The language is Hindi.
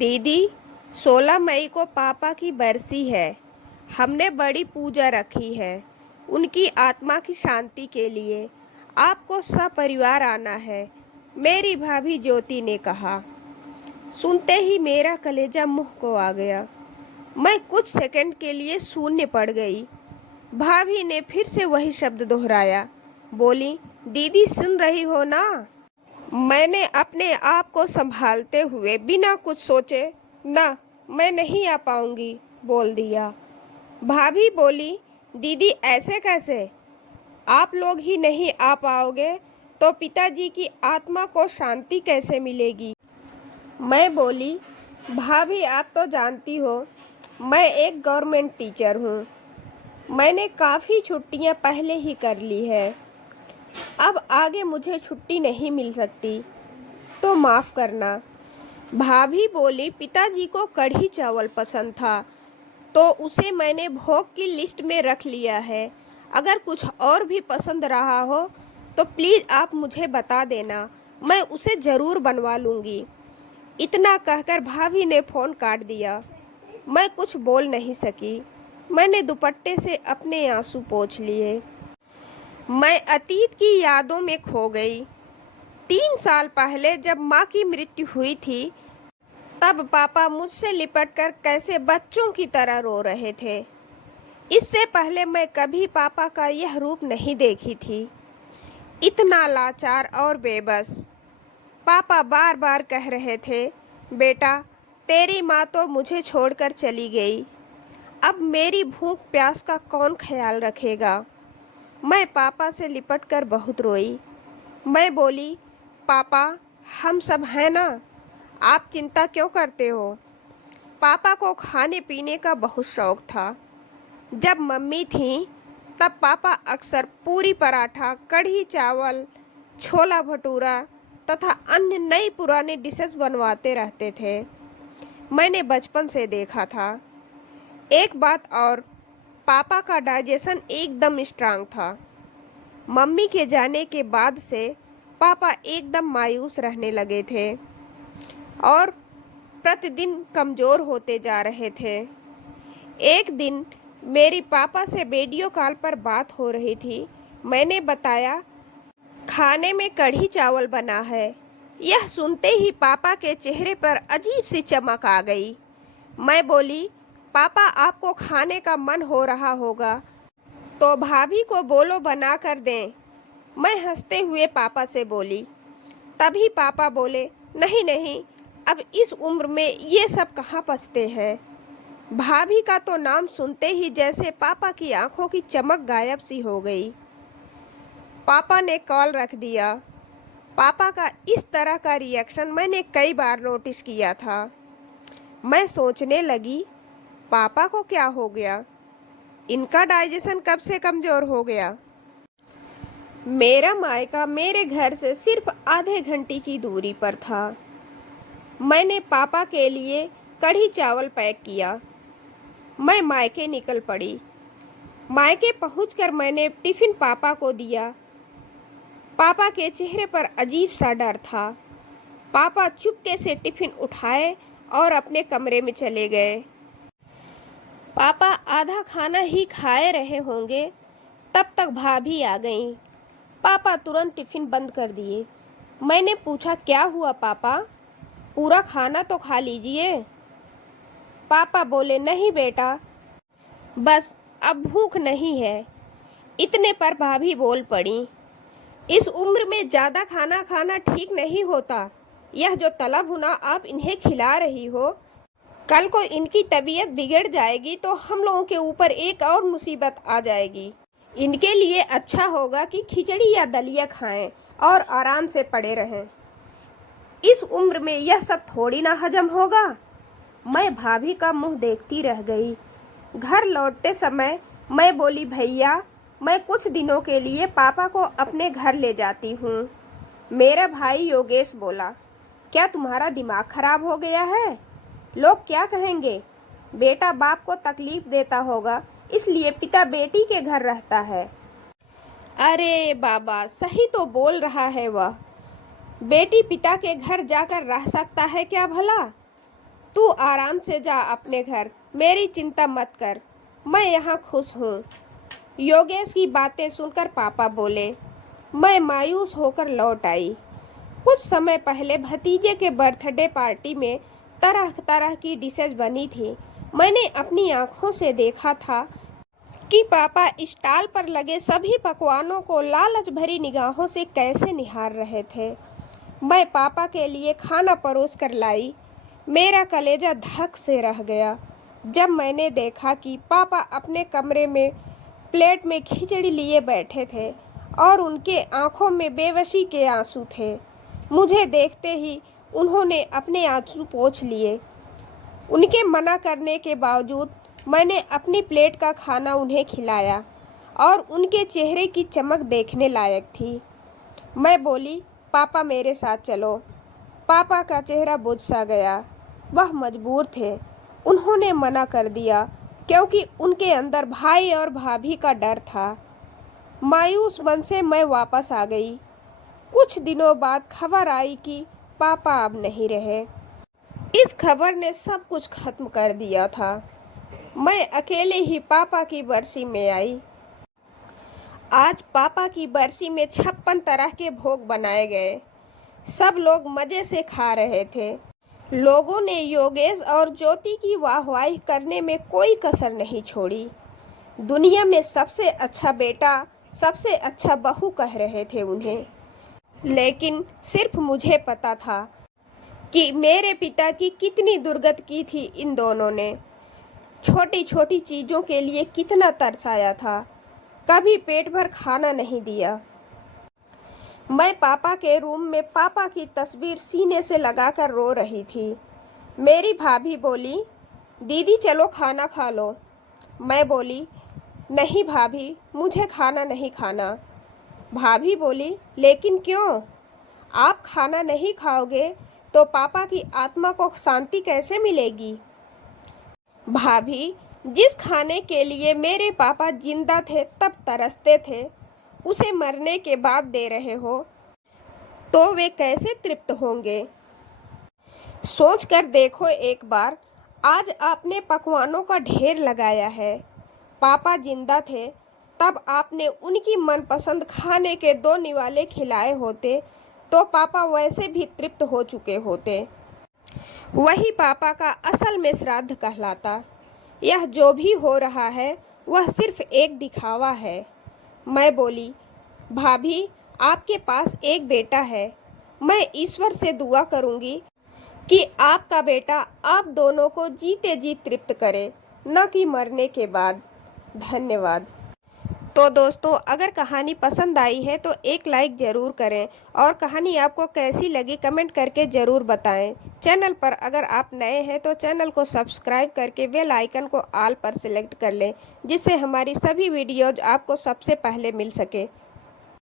दीदी, 16 मई को पापा की बरसी है। हमने बड़ी पूजा रखी है। उनकी आत्मा की शांति के लिए आपको सपरिवार आना है, मेरी भाभी ज्योति ने कहा। सुनते ही मेरा कलेजा मुंह को आ गया। मैं कुछ सेकंड के लिए शून्य पड़ गई। भाभी ने फिर से वही शब्द दोहराया। बोली, दीदी सुन रही हो ना? मैंने अपने आप को संभालते हुए बिना कुछ सोचे, ना, मैं नहीं आ पाऊंगी, बोल दिया। भाभी बोली, दीदी ऐसे कैसे? आप लोग ही नहीं आ पाओगे तो पिताजी की आत्मा को शांति कैसे मिलेगी? मैं बोली, भाभी आप तो जानती हो मैं एक गवर्नमेंट टीचर हूँ। मैंने काफ़ी छुट्टियाँ पहले ही कर ली है। अब आगे मुझे छुट्टी नहीं मिल सकती, तो माफ़ करना। भाभी बोली, पिताजी को कढ़ी चावल पसंद था तो उसे मैंने भोग की लिस्ट में रख लिया है। अगर कुछ और भी पसंद रहा हो तो प्लीज़ आप मुझे बता देना, मैं उसे ज़रूर बनवा लूँगी। इतना कहकर भाभी ने फ़ोन काट दिया। मैं कुछ बोल नहीं सकी। मैंने दुपट्टे से अपने आंसू पोंछ लिए। मैं अतीत की यादों में खो गई। 3 साल पहले जब माँ की मृत्यु हुई थी, तब पापा मुझसे लिपटकर कैसे बच्चों की तरह रो रहे थे। इससे पहले मैं कभी पापा का यह रूप नहीं देखी थी, इतना लाचार और बेबस। पापा बार बार कह रहे थे, बेटा तेरी माँ तो मुझे छोड़कर चली गई, अब मेरी भूख प्यास का कौन ख्याल रखेगा। मैं पापा से लिपटकर बहुत रोई। मैं बोली, पापा हम सब हैं ना, आप चिंता क्यों करते हो? पापा को खाने पीने का बहुत शौक था। जब मम्मी थी तब पापा अक्सर पूरी पराठा, कढ़ी चावल, छोला भटूरा तथा अन्य नई पुरानी डिशेस बनवाते रहते थे। मैंने बचपन से देखा था। एक बात और, पापा का डाइजेशन एकदम स्ट्रांग था। मम्मी के जाने के बाद से पापा एकदम मायूस रहने लगे थे और प्रतिदिन कमज़ोर होते जा रहे थे। एक दिन मेरी पापा से वीडियो कॉल पर बात हो रही थी। मैंने बताया, खाने में कढ़ी चावल बना है। यह सुनते ही पापा के चेहरे पर अजीब सी चमक आ गई। मैं बोली, पापा आपको खाने का मन हो रहा होगा तो भाभी को बोलो बना कर दें। मैं हंसते हुए पापा से बोली। तभी पापा बोले, नहीं नहीं, अब इस उम्र में ये सब कहाँ पचते हैं। भाभी का तो नाम सुनते ही जैसे पापा की आंखों की चमक गायब सी हो गई। पापा ने कॉल रख दिया। पापा का इस तरह का रिएक्शन मैंने कई बार नोटिस किया था। मैं सोचने लगी, पापा को क्या हो गया? इनका डाइजेशन कब से कमज़ोर हो गया? मेरा मायका मेरे घर से सिर्फ आधे घंटे की दूरी पर था। मैंने पापा के लिए कढ़ी चावल पैक किया। मैं मायके निकल पड़ी। मायके पहुंचकर मैंने टिफ़िन पापा को दिया। पापा के चेहरे पर अजीब सा डर था। पापा चुपके से टिफ़िन उठाए और अपने कमरे में चले गए। पापा आधा खाना ही खाए रहे होंगे, तब तक भाभी आ गईं। पापा तुरंत टिफ़िन बंद कर दिए। मैंने पूछा, क्या हुआ पापा, पूरा खाना तो खा लीजिए। पापा बोले, नहीं बेटा, बस अब भूख नहीं है। इतने पर भाभी बोल पड़ी, इस उम्र में ज़्यादा खाना खाना ठीक नहीं होता। यह जो तला भुना आप इन्हें खिला रही हो, कल को इनकी तबीयत बिगड़ जाएगी तो हम लोगों के ऊपर एक और मुसीबत आ जाएगी। इनके लिए अच्छा होगा कि खिचड़ी या दलिया खाएं और आराम से पड़े रहें। इस उम्र में यह सब थोड़ी ना हजम होगा। मैं भाभी का मुंह देखती रह गई। घर लौटते समय मैं बोली, भैया मैं कुछ दिनों के लिए पापा को अपने घर ले जाती हूँ। मेरा भाई योगेश बोला, क्या तुम्हारा दिमाग खराब हो गया है? लोग क्या कहेंगे? बेटा बाप को तकलीफ देता होगा, इसलिए पिता बेटी के घर रहता है। अरे बाबा, सही तो बोल रहा है वह। बेटी पिता के घर जाकर रह सकता है क्या भला? तू आराम से जा अपने घर, मेरी चिंता मत कर, मैं यहाँ खुश हूँ। योगेश की बातें सुनकर पापा बोले। मैं मायूस होकर लौट आई। कुछ समय पहले भतीजे के बर्थडे पार्टी में तरह तरह की डिशेज बनी थी। मैंने अपनी आंखों से देखा था कि पापा स्टॉल पर लगे सभी पकवानों को लालच भरी निगाहों से कैसे निहार रहे थे। मैं पापा के लिए खाना परोस कर लाई। मेरा कलेजा धक से रह गया जब मैंने देखा कि पापा अपने कमरे में प्लेट में खिचड़ी लिए बैठे थे और उनके आंखों में बेबसी के आंसू थे। मुझे देखते ही उन्होंने अपने आंसू पोंछ लिए। उनके मना करने के बावजूद मैंने अपनी प्लेट का खाना उन्हें खिलाया और उनके चेहरे की चमक देखने लायक थी। मैं बोली, पापा मेरे साथ चलो। पापा का चेहरा बुझ सा गया। वह मजबूर थे। उन्होंने मना कर दिया क्योंकि उनके अंदर भाई और भाभी का डर था। मायूस मन से मैं वापस आ गई। कुछ दिनों बाद खबर आई कि पापा अब नहीं रहे। इस खबर ने सब कुछ खत्म कर दिया था। मैं अकेले ही पापा की बरसी में आई। आज पापा की बरसी में 56 तरह के भोग बनाए गए। सब लोग मजे से खा रहे थे। लोगों ने योगेश और ज्योति की वाहवाही करने में कोई कसर नहीं छोड़ी। दुनिया में सबसे अच्छा बेटा, सबसे अच्छा बहू कह रहे थे उन्हें। लेकिन सिर्फ मुझे पता था कि मेरे पिता की कितनी दुर्गति की थी इन दोनों ने। छोटी छोटी चीज़ों के लिए कितना तरसाया था, कभी पेट भर खाना नहीं दिया। मैं पापा के रूम में पापा की तस्वीर सीने से लगाकर रो रही थी। मेरी भाभी बोली, दीदी चलो खाना खा लो। मैं बोली, नहीं भाभी, मुझे खाना नहीं खाना। भाभी बोली, लेकिन क्यों? आप खाना नहीं खाओगे तो पापा की आत्मा को शांति कैसे मिलेगी? भाभी, जिस खाने के लिए मेरे पापा जिंदा थे तब तरसते थे, उसे मरने के बाद दे रहे हो तो वे कैसे तृप्त होंगे? सोच कर देखो एक बार। आज आपने पकवानों का ढेर लगाया है। पापा जिंदा थे तब आपने उनकी मनपसंद खाने के 2 निवाले खिलाए होते तो पापा वैसे भी तृप्त हो चुके होते। वही पापा का असल में श्राद्ध कहलाता। यह जो भी हो रहा है वह सिर्फ एक दिखावा है। मैं बोली, भाभी, आपके पास एक बेटा है। मैं ईश्वर से दुआ करूंगी कि आपका बेटा आप दोनों को जीते जी तृप्त करे, न कि मरने के बाद। धन्यवाद। तो दोस्तों, अगर कहानी पसंद आई है तो एक लाइक ज़रूर करें और कहानी आपको कैसी लगी कमेंट करके ज़रूर बताएं। चैनल पर अगर आप नए हैं तो चैनल को सब्सक्राइब करके बेल आइकन को ऑल पर सेलेक्ट कर लें, जिससे हमारी सभी वीडियोज आपको सबसे पहले मिल सके।